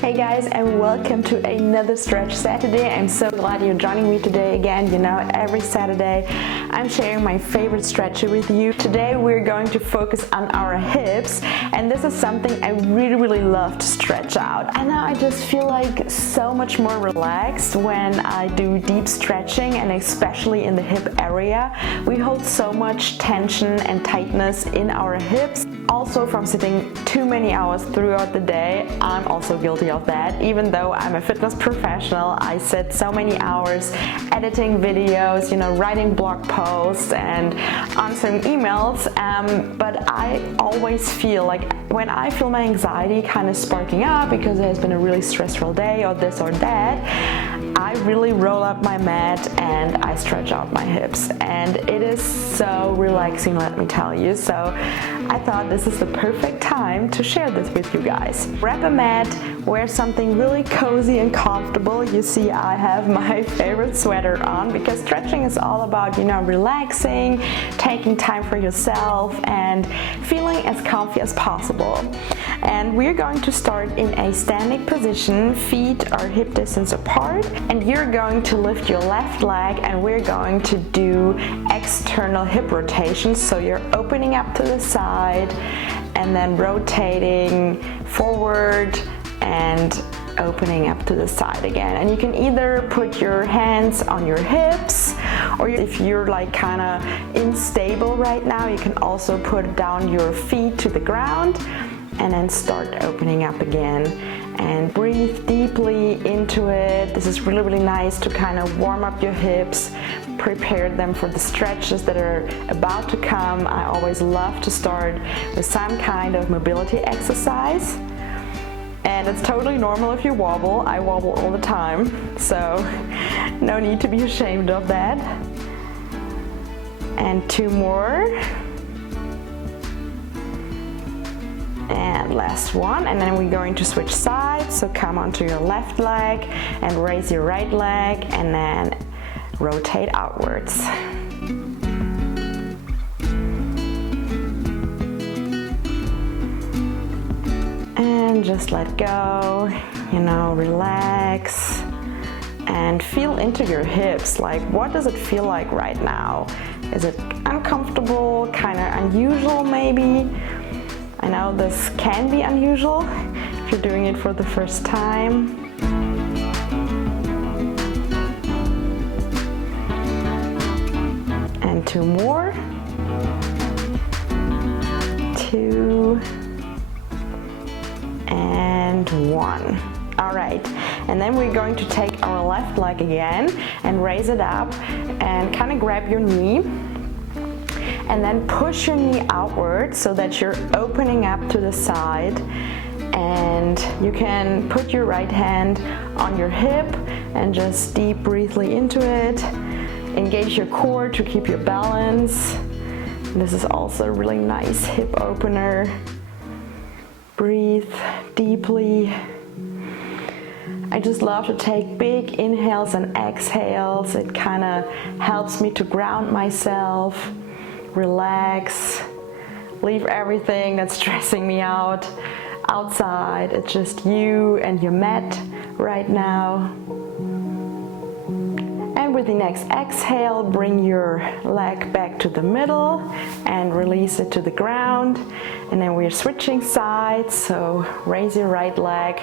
Hey guys, and welcome to another Stretch Saturday. I'm so glad you're joining me today again. You know, every Saturday I'm sharing my favorite stretcher with you. Today we're going to focus on our hips, and this is something I really love to stretch out. And now I just feel like so much more relaxed when I do deep stretching, and especially in the hip area. We hold so much tension and tightness in our hips. Also, from sitting too many hours throughout the day, I'm also guilty of that. Even though I'm a fitness professional, I sit so many hours editing videos, writing blog posts and answering emails. But I always feel like when I feel my anxiety kind of sparking up because there's been a really stressful day or this or that, I really roll up my mat and I stretch out my hips, and it is so relaxing, let me tell you. So I thought this is the perfect time to share this with you guys. Grab a mat, wear something really cozy and comfortable. You see, I have my favorite sweater on because stretching is all about, relaxing, taking time for yourself and feeling as comfy as possible. And we're going to start in a standing position. Feet are hip distance apart, and you're going to lift your left leg, and we're going to do external hip rotations. So you're opening up to the side and then rotating forward and opening up to the side again. And you can either put your hands on your hips, or if you're like kind of unstable right now, you can also put down your feet to the ground and then start opening up again. And breathe deeply into it. This is really nice to kind of warm up your hips, prepare them for the stretches that are about to come. I always love to start with some kind of mobility exercise. And it's totally normal if you wobble. I wobble all the time, so no need to be ashamed of that. And two more. And last one, and then we're going to switch sides. So come onto your left leg and raise your right leg and then rotate outwards. And just let go, relax and feel into your hips. Like, what does it feel like right now? Is it uncomfortable, kind of unusual maybe? I know this can be unusual if you're doing it for the first time. And two more. Two. And one. All right, and then we're going to take our left leg again and raise it up and kind of grab your knee. And then push your knee outward so that you're opening up to the side. And you can put your right hand on your hip and just deep breathly into it. Engage your core to keep your balance. This is also a really nice hip opener. Breathe deeply. I just love to take big inhales and exhales. It kind of helps me to ground myself. Relax, leave everything that's stressing me out outside. It's just you and your mat right now. And with the next exhale, bring your leg back to the middle and release it to the ground. And then we're switching sides, so raise your right leg,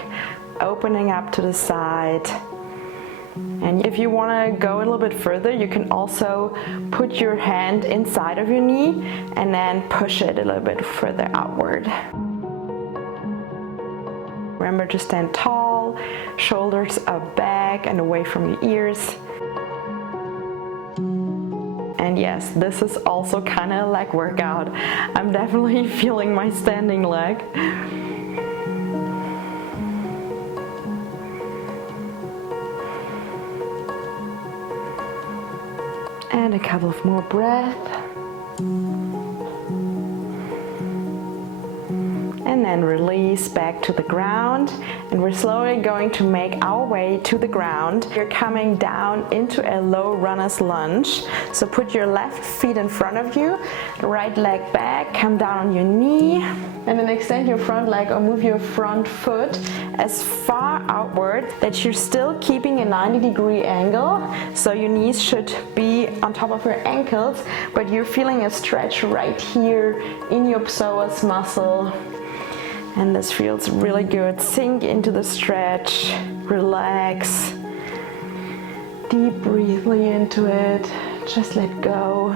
opening up to the side. And if you want to go a little bit further, you can also put your hand inside of your knee and then push it a little bit further outward. Remember to stand tall, shoulders up back and away from your ears. And yes, this is also kind of a leg workout. I'm definitely feeling my standing leg. And a couple of more breaths. And in and release back to the ground. And we're slowly going to make our way to the ground. You're coming down into a low runner's lunge. So put your left feet in front of you, the right leg back, come down on your knee, and then extend your front leg or move your front foot as far outward that you're still keeping a 90-degree angle. So your knees should be on top of your ankles, but you're feeling a stretch right here in your psoas muscle. And this feels really good. Sink into the stretch, relax, deep breathing into it, just let go.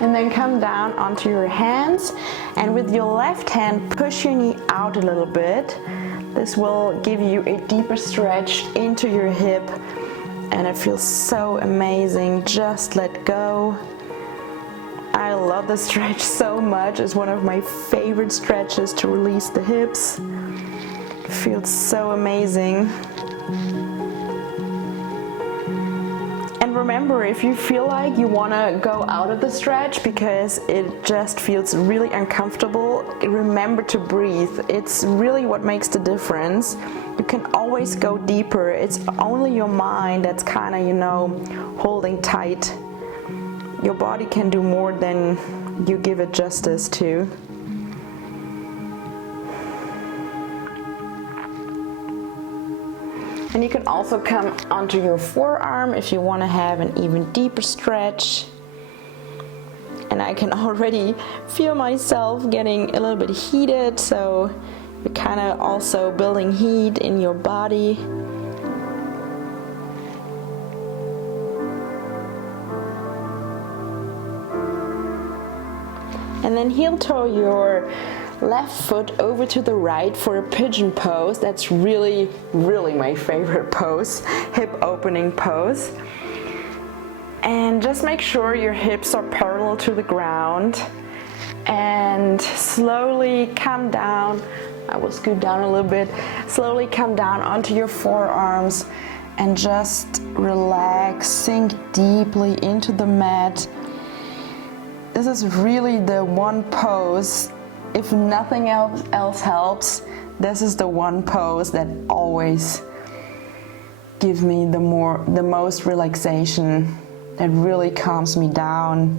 And then come down onto your hands, and with your left hand push your knee out a little bit. This will give you a deeper stretch into your hip, and it feels so amazing. Just let go. I love the stretch so much. It's one of my favorite stretches to release the hips. It feels so amazing. And remember, if you feel like you want to go out of the stretch because it just feels really uncomfortable, remember to breathe. It's really what makes the difference. You can always go deeper. It's only your mind that's kind of, holding tight. Your body can do more than you give it justice to. And you can also come onto your forearm if you want to have an even deeper stretch. And I can already feel myself getting a little bit heated, so you're kind of also building heat in your body. And then heel toe your left foot over to the right for a pigeon pose. That's really, really my favorite pose, hip opening pose. And just make sure your hips are parallel to the ground. And slowly come down. I will scoot down a little bit. Slowly come down onto your forearms and just relax, sink deeply into the mat. This is really the one pose. If nothing else helps, this is the one pose that always gives me the most relaxation, that really calms me down.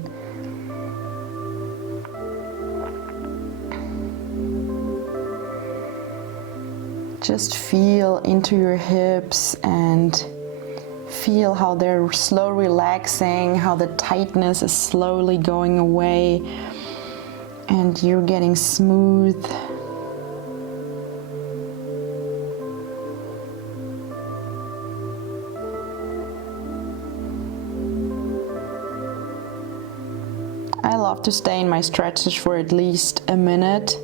Just feel into your hips and feel how they're slowly relaxing, how the tightness is slowly going away. And you're getting smooth. I love to stay in my stretches for at least a minute,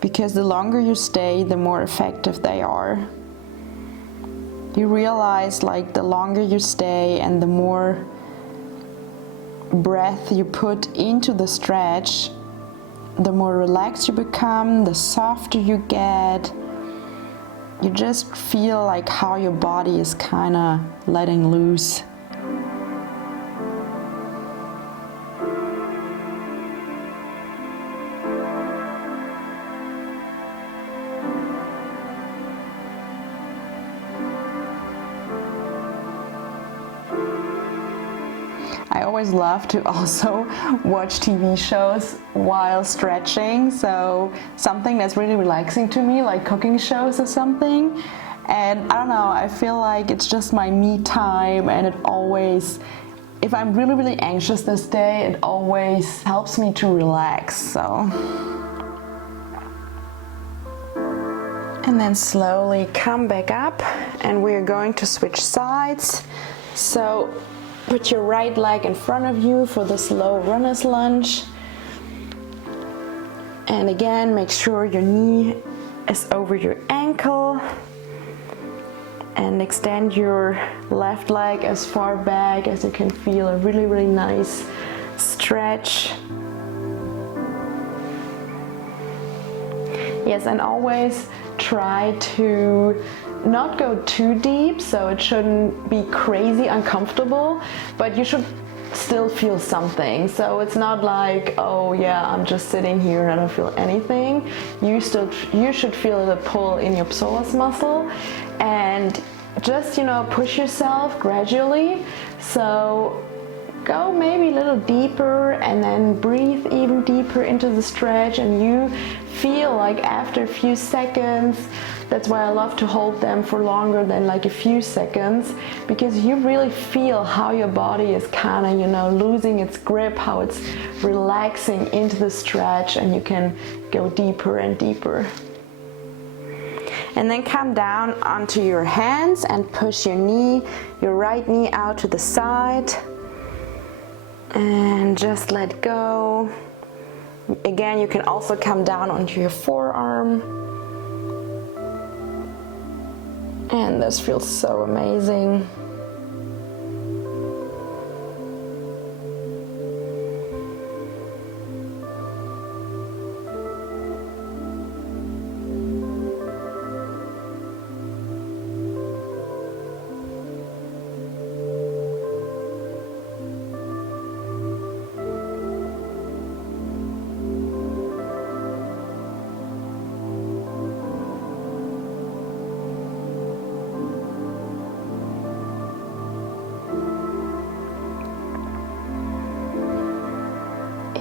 because the longer you stay, the more effective they are. You realize, like, the longer you stay and the more breath you put into the stretch, the more relaxed you become, the softer you get. You just feel like how your body is kind of letting loose. I always love to also watch TV shows while stretching, so something that's really relaxing to me, like cooking shows or something. And I don't know, I feel like it's just my me time, and it always, if I'm really, really anxious this day, it always helps me to relax, so. And then slowly come back up, and we're going to switch sides. So put your right leg in front of you for the slow runner's lunge. And again, make sure your knee is over your ankle. And extend your left leg as far back as you can feel a really, really nice stretch. Yes, and always try to not go too deep, so it shouldn't be crazy uncomfortable, but you should still feel something. So it's not like, oh yeah, I'm just sitting here and I don't feel anything. You should feel the pull in your psoas muscle, and just, you know, push yourself gradually. So go maybe a little deeper and then breathe even deeper into the stretch, and you feel like after a few seconds, that's why I love to hold them for longer than like a few seconds, because you really feel how your body is kind of, you know, losing its grip, how it's relaxing into the stretch, and you can go deeper and deeper. And then come down onto your hands and push your right knee out to the side. And just let go. Again, you can also come down onto your forearm. And this feels so amazing.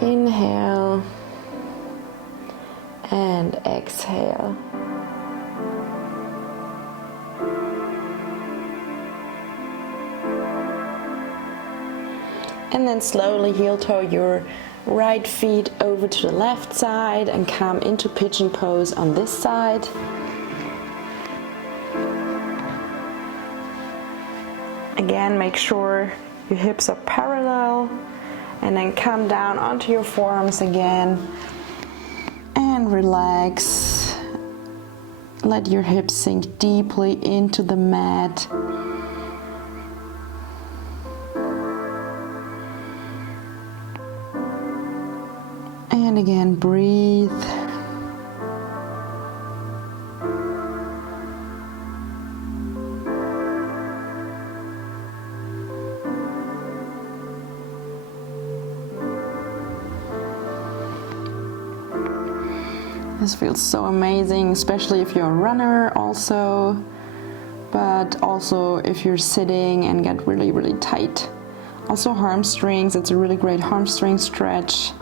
Inhale and exhale. And then slowly heel toe your right feet over to the left side and come into pigeon pose on this side. Again, make sure your hips are parallel. And then come down onto your forearms again and relax. Let your hips sink deeply into the mat. And again, breathe. This feels so amazing, especially if you're a runner also, but also if you're sitting and get really, really tight. Also hamstrings, it's a really great hamstring stretch.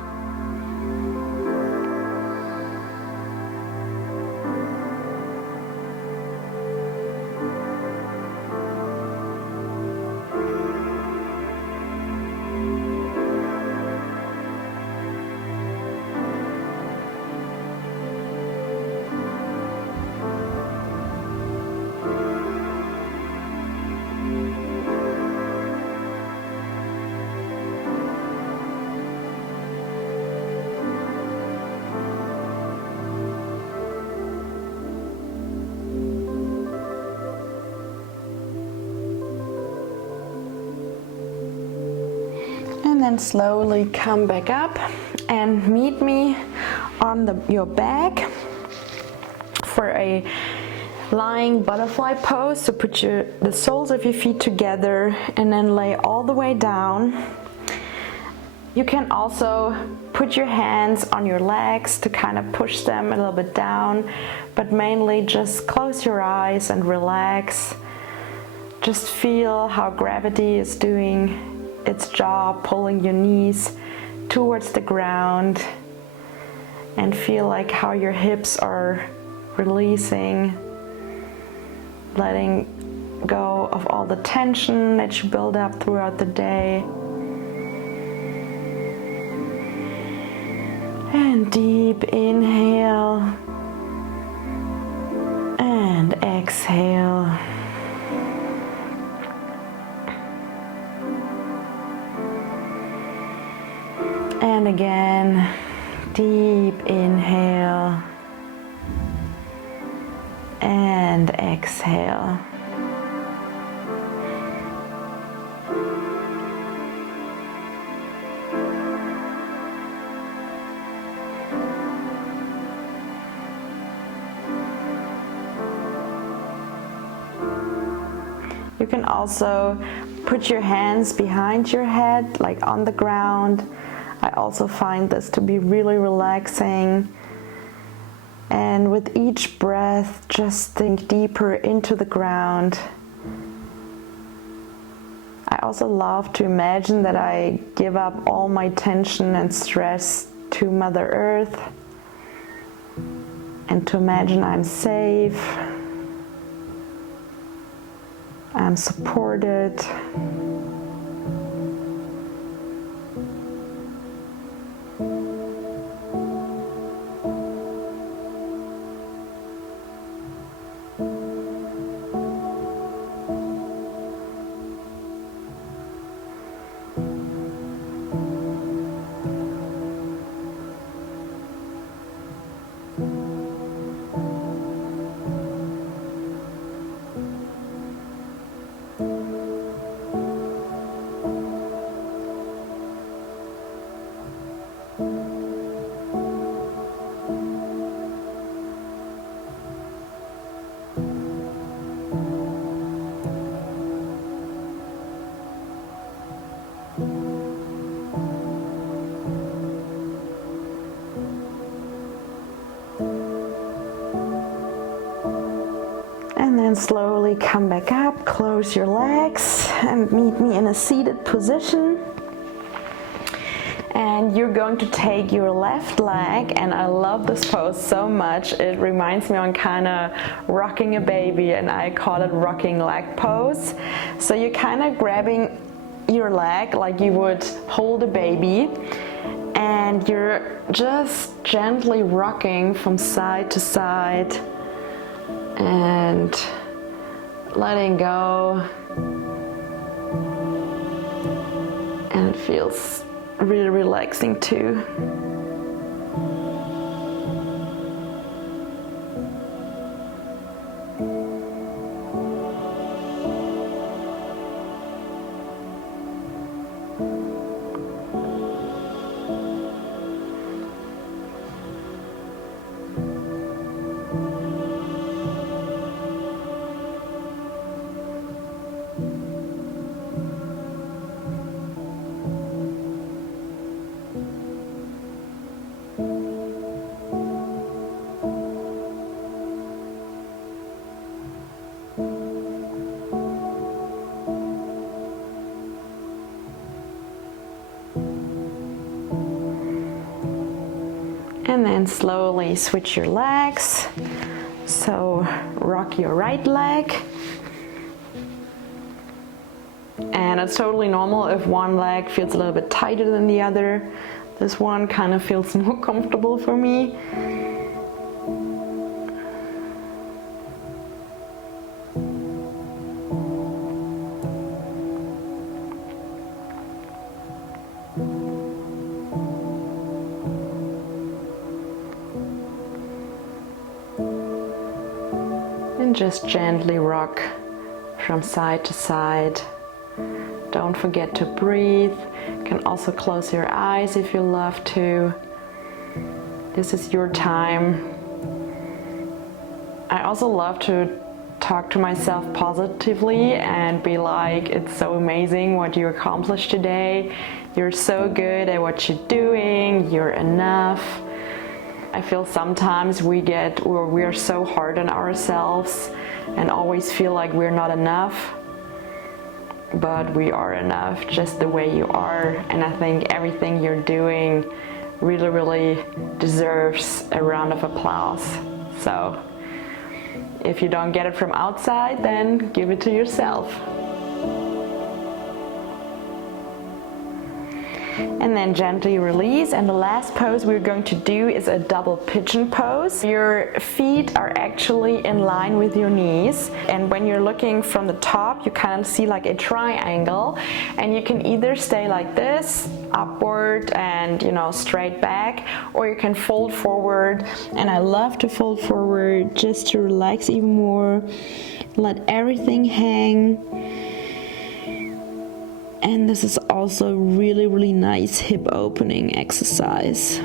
And then slowly come back up and meet me on your back for a lying butterfly pose. So put the soles of your feet together and then lay all the way down. You can also put your hands on your legs to kind of push them a little bit down, but mainly just close your eyes and relax. Just feel how gravity is doing its job, pulling your knees towards the ground, and feel like how your hips are releasing, letting go of all the tension that you build up throughout the day. And deep inhale and exhale. And again, deep inhale and exhale. You can also put your hands behind your head, like on the ground. I also find this to be really relaxing. And with each breath, just sink deeper into the ground. I also love to imagine that I give up all my tension and stress to Mother Earth, and to imagine I'm safe, I'm supported. And then slowly come back up, close your legs and meet me in a seated position. And you're going to take your left leg, and I love this pose so much. It reminds me on kind of rocking a baby, and I call it rocking leg pose. So you're kind of grabbing your leg like you would hold a baby, and you're just gently rocking from side to side and letting go, and it feels really relaxing too. And then slowly switch your legs. So rock your right leg. And it's totally normal if one leg feels a little bit tighter than the other. This one kind of feels more comfortable for me. And just gently rock from side to side. Don't forget to breathe. You can also close your eyes if you love to. This is your time. I also love to talk to myself positively and be like, it's so amazing what you accomplished today. You're so good at what you're doing. You're enough. I feel sometimes we're so hard on ourselves and always feel like we're not enough. But we are enough just the way you are, and I think everything you're doing really deserves a round of applause. So if you don't get it from outside, then give it to yourself. And then gently release, and the last pose we're going to do is a double pigeon pose. Your feet are actually in line with your knees, and when you're looking from the top you kind of see like a triangle, and you can either stay like this upward and straight back, or you can fold forward. And I love to fold forward just to relax even more, let everything hang. And this is also really nice hip opening exercise.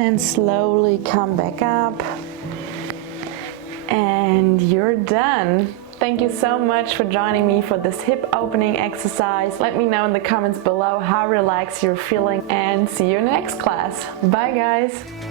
and then slowly come back up. And you're done. Thank you so much for joining me for this hip opening exercise. Let me know in the comments below how relaxed you're feeling, and see you in the next class. Bye guys!